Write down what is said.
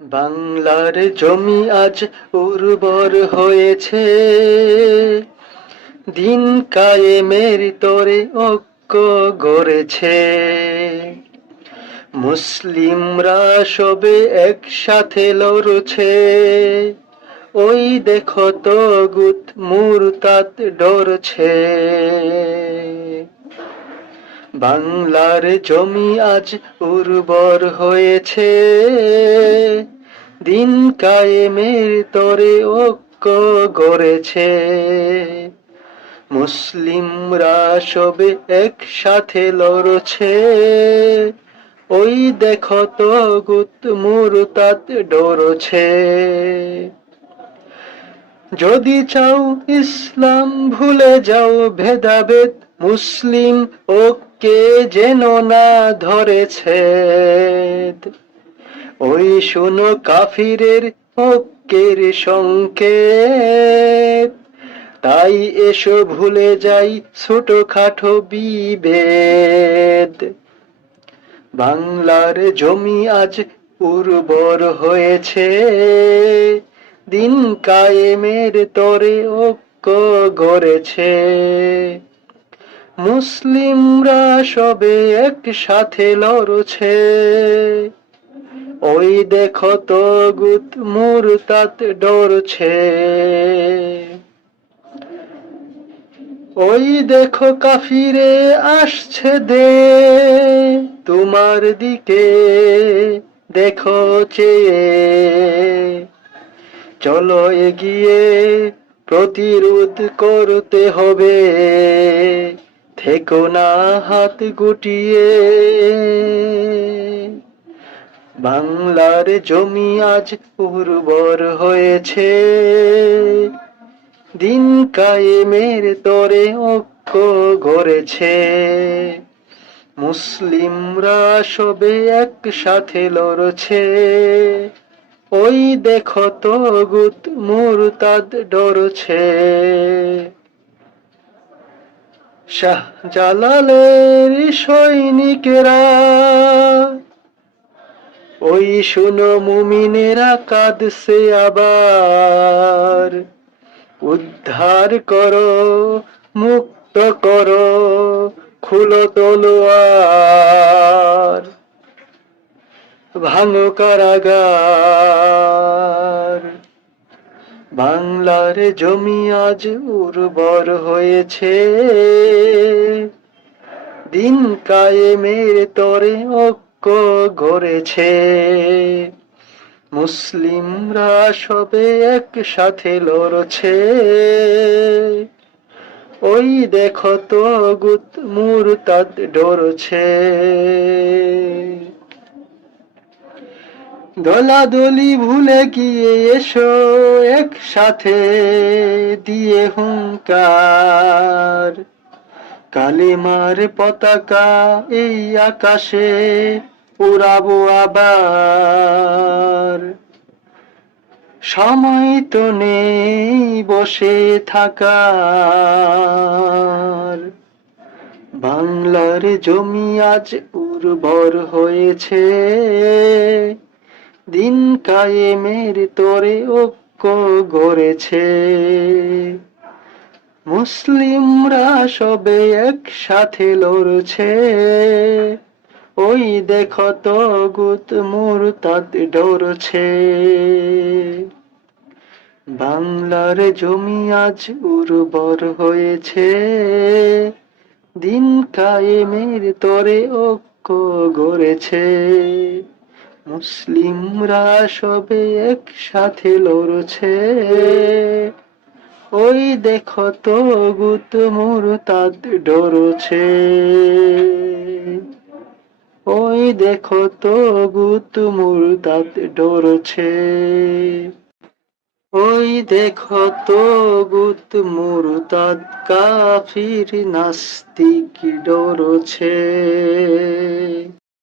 বাংলার জমি আজ উর্বর হয়েছে, দিন কায়েমের তরে ঐক্য গড়েছে। মুসলিমরা সবে একসাথে লড়ছে, ওই দেখো তাগুত মুরতাদ ডরছে। বাংলার জমি আজ উর্বর হয়েছে, দিন কায়েমের তরে ঐক্য গড়েছে। মুসলিমরা সবে একসাথে লড়ছে, ওই দেখো তাগুত মুরতাদ ডরছে। যদি চাও ইসলাম ভুলে যাও ভেদাভেদ, মুসলিম ঐক্যে যেন না ধরেছে। ওই শুনো কাফিরের ঐক্যের সংকেত, তাই এসো ভুলে যাই ছোটখাটো বিভেদ। বাংলার জমি আজ উর্বর হয়েছে, দিন কায়েমের তরে ঐক্য গড়েছে। মুসলিমরা সবে একসাথে লড়ছে, ওই দেখো তাগুত মুরতাদ ডরছে। ওই দেখো কাফিরে আসছে দে তোমার দিকে, দেখো চেয়ে। চলো এগিয়ে প্রতিরোধ করতে হবে, থেকো না হাত গুটিয়ে। বাংলার জমি আজ উর্বর হয়েছে, দিন কায়েমের তরে ঐক্য গড়েছে। মুসলিমরা সবে একসাথে লড়ছে, ওই দেখো তাগুত মুরতাদ ডরছে। শাহজালালের সৈনিকেরা, ওই শুনো মুমিনেরা কাঁদছে আবার। উদ্ধার করো, মুক্ত করো, খুলো তলোয়ার, ভাঙো কারাগার। বাংলার জমি আজ উর্বর হয়েছে, দিন কায়েমের তরে ঐক্য গড়েছে। মুসলিমরা সবে একসাথে লড়ছে, ওই দেখো তাগুত মুরতাদ ডরছে। দলাদলি ভুলে গিয়ে এসো একসাথে দিয়ে হুঙ্কার। কালেমার পতাকা এই আকাশে উড়াবো আবার। সময় তো নেই বসে থাকার। বাংলার জমি আজ উর্বর হয়েছে, দিন কায়েমের তরে ঐক্য গড়েছে। মুসলিমরা সবে একসাথে লড়ছে, ওই দেখো তাগুত মুরতাদ ডরছে। বাংলার জমি আজ উর্বর হয়েছে, দিন কায়েমের তরে ঐক্য গড়েছে। মুসলিমরা সবে একসাথে লড়ছে, ওই দেখো তাগুত মুরতাদ ডরছে। ওই দেখো তাগুত মুরতাদ ডরছে। ওই দেখো তাগুত মুরতাদ কাফির নাস্তিক ডরছে।